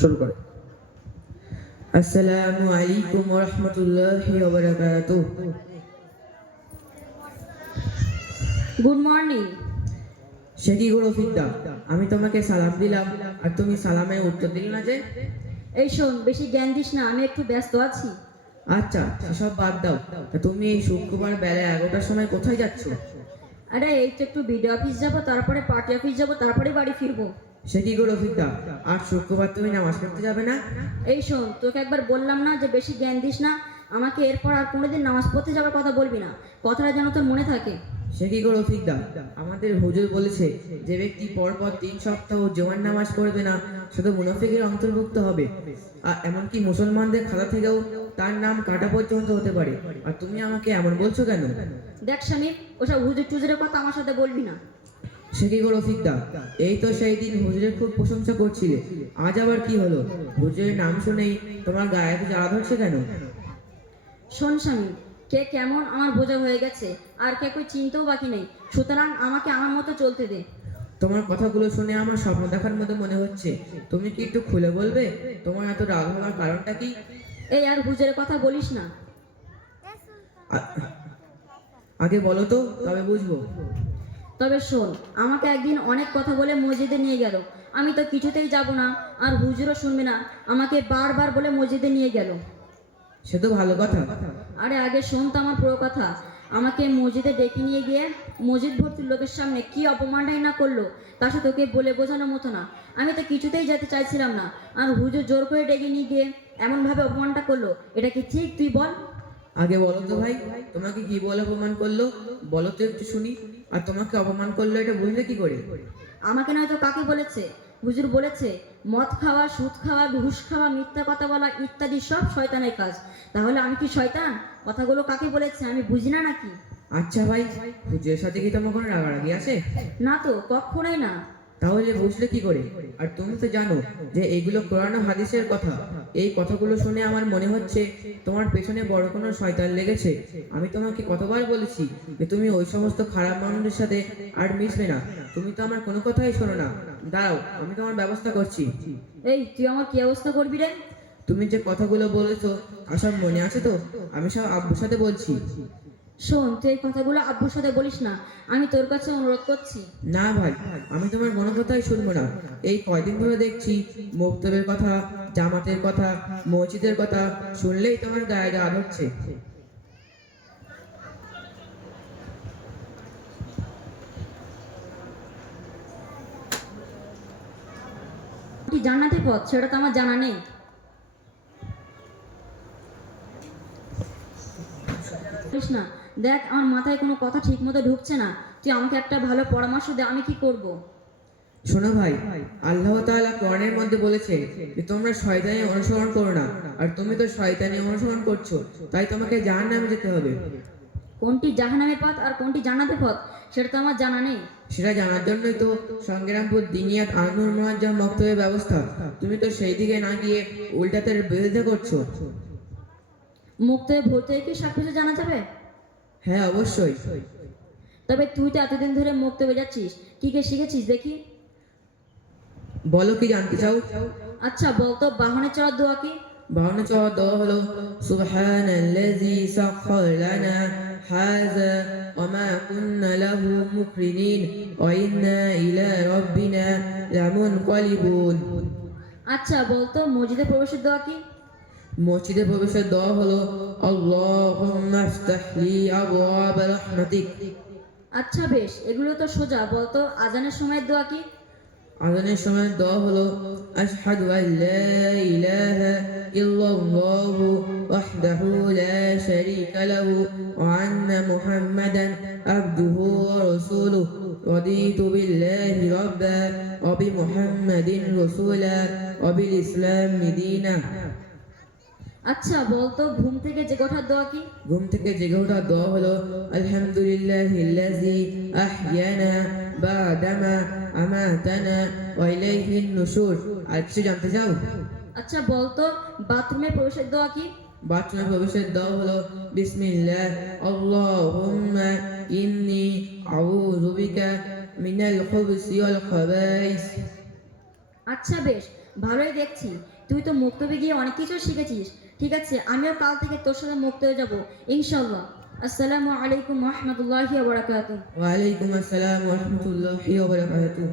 শুরু করে। আসসালামু আলাইকুম ওয়া রাহমাতুল্লাহি ওয়া বারাকাতুহু। Good morning. সে কি গো রফিকদা, আমি তোমাকে সালাম দিলাম আর তুমি সালামে উত্তর দিলে না যে? এই শোন, বেশি জ্ঞান দিস না, আমি একটু ব্যস্ত আছি। আচ্ছা, সেসব বাদ দাও। তা তুমি এই শুক্রবার বেলা 11টার সময় কোথায় যাচ্ছ? আরে এই তো একটু বিডিও অফিস যাবো, তারপরে পার্টি অফিস যাবো, তারপরে বাড়ি ফিরবো। সে কি গো রফিকদা, আর শুক্রবার তুমি নামাজ পড়তে যাবে না? এই শোন, তোকে একবার বললাম না যে বেশি জ্ঞান দিস না, আমাকে এরপর আর কোনোদিন নামাজ পড়তে যাওয়ার কথা বলবি না, কথাটা যেন তোর মনে থাকে। সে কি গো রফিকদা, আমাদের হুজুর বলেছে যে ব্যক্তি পরপর 3 সপ্তাহ জোয়ার নামাজ পড়বে না সে তো মুনাফিকের অন্তর্ভুক্ত হবে, আর এমনকি মুসলমানদের খাতা থেকেও তার নাম কাটা পর্যন্ত হতে পারে। আর তুমি আমাকে এমন বলছো কেন? দেখ স্বামী, ওসব হুজুর টুজুরের কথা আমার সাথে বলবি না। সে কি গো রফিকদা, এই তো সেই দিন হুজুরের খুব প্রশংসা করছিলে, আজ আবার কি হলো? হুজুরের নাম শুনেই তোমার গায়ে এত জ্বালা ধরছে কেন? শোন স্বামী, কে কেমন আমার বোঝা হয়ে গেছে, আর কে কই চিনতেও বাকি নেই, সুতরাং আমাকে আমার মতো চলতে দে। তোমার কথাগুলো শুনে আমার স্বপ্ন দেখার মতো মনে হচ্ছে। তুমি কি একটু খুলে বলবে তোমার এত রাগ হওয়ার কারণটা কি? এই আর হুজুরের কথা বলিস না। আ- আগে বলো তো, তবে বুঝবো। তবে শোন, আমাকে একদিন অনেক কথা বলে মসজিদে নিয়ে গেল, আমি তো কিছুতেই যাব না, আর হুজুরও শুনবে না, আমাকে বারবার বলে মসজিদে নিয়ে গেল। সে তো ভালো কথা। আরে আগে শোন তো আমার পুরো কথা। আমাকে মসজিদে ডেকে নিয়ে গিয়ে মসজিদ ভর্তি লোকের সামনে কি অপমানটাই না করলো, তা সে তোকে বলে বোঝানোর মতো না। আমি তো কিছুতেই যেতে চাইছিলাম না, আর হুজুর জোর করে ডেকে নিয়ে গিয়ে এমনভাবে অপমানটা করলো, এটা কি ঠিক তুই বল? আগে বলো তো ভাই, তোমাকে কি বলে অপমান করলো? বলো তো একটু শুনি। আর তোমাকে অপমান করলো এটা বুঝলে কি করে? আমাকে নয়তো কাকে বলেছে? হুজুর বলেছে মদ খাওয়া, সুদ খাওয়া, ঘুষ খাওয়া, মিথ্যা কথা বলা ইত্যাদি সব শয়তানের কাজ। তাহলে আমি কি শয়তান? কথাগুলো কাকে বলেছে আমি বুঝি না নাকি? আচ্ছা ভাই, হুজুরের সাথে কি তোমার কোনো রাগারাগি আছে? না তো, কখনোই না। তাহলে বুঝলে কি করে? আর তুমি তো জানো যে এগুলো কোরআন ও হাদিসের কথা। এই কথাগুলো শুনে আমার মনে হচ্ছে তোমার পেছনে বড় কোনো শয়তান লেগেছে। আমি তোমাকে কতবার বলেছি যে তুমি ওই সমস্ত খারাপ মানুষের সাথে আর মিশবে না। তুমি তো আমার কোনো কথাই শোনো না। দাঁড়াও, আমি তোমার ব্যবস্থা করছি। এই তুই আমার কি অবস্থা করবি রে? তুমি যে কথাগুলো বলেছো আর সব মনে আছে তো? আমি সব আব্বুর সাথে বলছি। শোন, তুই এই কথাগুলো আব্বুর সাথে বলিস না, আমি তোর কাছে অনুরোধ করছি। না ভাই, আমি তোমার কোনো কথাই শুনবো না। এই কয়দিন ধরে দেখছি মক্তবের কথা, জামাতের কথা, মসজিদের কথা শুনলেই তোমার গায়ে গা হচ্ছে। কি জান্নাতের পথ সেটা তো আমার জানা নেই। বলিস না। দেখ, আমার মাথায় কোনো কথা ঠিক মতো ঢুকছে না, তুই আমাকে একটা ভালো পরামর্শ দে, আমি কি করব? শোনো ভাই, আল্লাহ তাআলা কোরআনের মধ্যে বলেছে যে তোমরা শয়তানি অনুসরণ করো না। আর তুমি তো শয়তানি অনুসরণ করছো, তাই তোমাকে জাহান্নামে যেতে হবে। কোনটি জাহান্নামের পথ আর কোনটি জান্নাতের পথ সেটা তো আমার জানা নেই। সেটা জানার জন্যই তো সংগ্রামপুর দিনিয়াত আনুর মুআজ্জম মক্তবের ব্যবস্থা। তুমি তো সেই দিকে না গিয়ে উল্টাতে বিরোধিতা করছো। মুক্ত হয়ে ভর্তি হয়ে কি সব কিছু জানা যাবে? হ্যাঁ, অবশ্যই। তবে তুই তো এতদিন ধরে মুক্ত হয়ে যাচ্ছিস, কি কে শিখেছিস দেখি? বলো কি জানতে চাও? আচ্ছা বলতো, বাহনে চড়ার দোয়া কি? বাউন্ন চাওয়ার দোয়া হলো সুবহানাল্লাযী সাখখার লানা হাযা ওয়া মা কুন্না লাহু মুকরিনিন ওয়া ইন্না ইলা রাব্বিনা লামুনকালিবুন। আচ্ছা বলতো, মসজিদে প্রবেশের দোয়া কি? মসজিদে প্রবেশের দোয়া হলো আল্লাহুম্মা ইফতাহ লি আবওয়াব রাহমাতিক। আচ্ছা বেশ, এগুলো তো সোজা। বলতো আজানের সময়ের দোয়া কি? আজানের সময় দোয়া হলো আশহাদু আল্লা ইলাহা ইল্লাল্লাহু ওয়াহদাহু লা শারীকা লাহু ওয়া আন্না মুহাম্মাদান আবদুহু ওয়া রাসূলুহু রাদিতু বিল্লাহি রাব্বা ওয়া বিমুহাম্মাদিন রাসূলা ওয়া বিল ইসলামি দীনা। আচ্ছা বলতো, ঘুম থেকে জেগে ওঠার দোয়া কি? ঘুম থেকে জেগে ওঠার দোয়া হলো আলহামদুলিল্লাহিল্লাযী আহইয়ানা বা'দামা আমাতানা ওয়া ইলাইহিন নুশুর। আর কিছু জানতে চাও? আচ্ছা বলতো, বাথরুমে প্রবেশের দোয়া কি? বাথরুমে প্রবেশের দোয়া হলো বিসমিল্লাহ আল্লাহুম্মা ইন্নী আউযু বিকা মিনাল খুবসি ওয়াল খাবাইস। আচ্ছা বেশ, ভালোই দেখছি। তুই তো মুক্তবে গিয়ে অনেক কিছু শিখেছিস। ঠিক আছে, আমিও কাল থেকে তোর সাথে মুক্তবে যাব ইনশাল্লাহ। আসসালামু আলাইকুম রহমতুল্লাহি ওয়া বারাকাতুহু। ওয়ালাইকুম আসসালাম ওয়া রাহমাতুল্লাহি ওয়া বারাকাতুহু।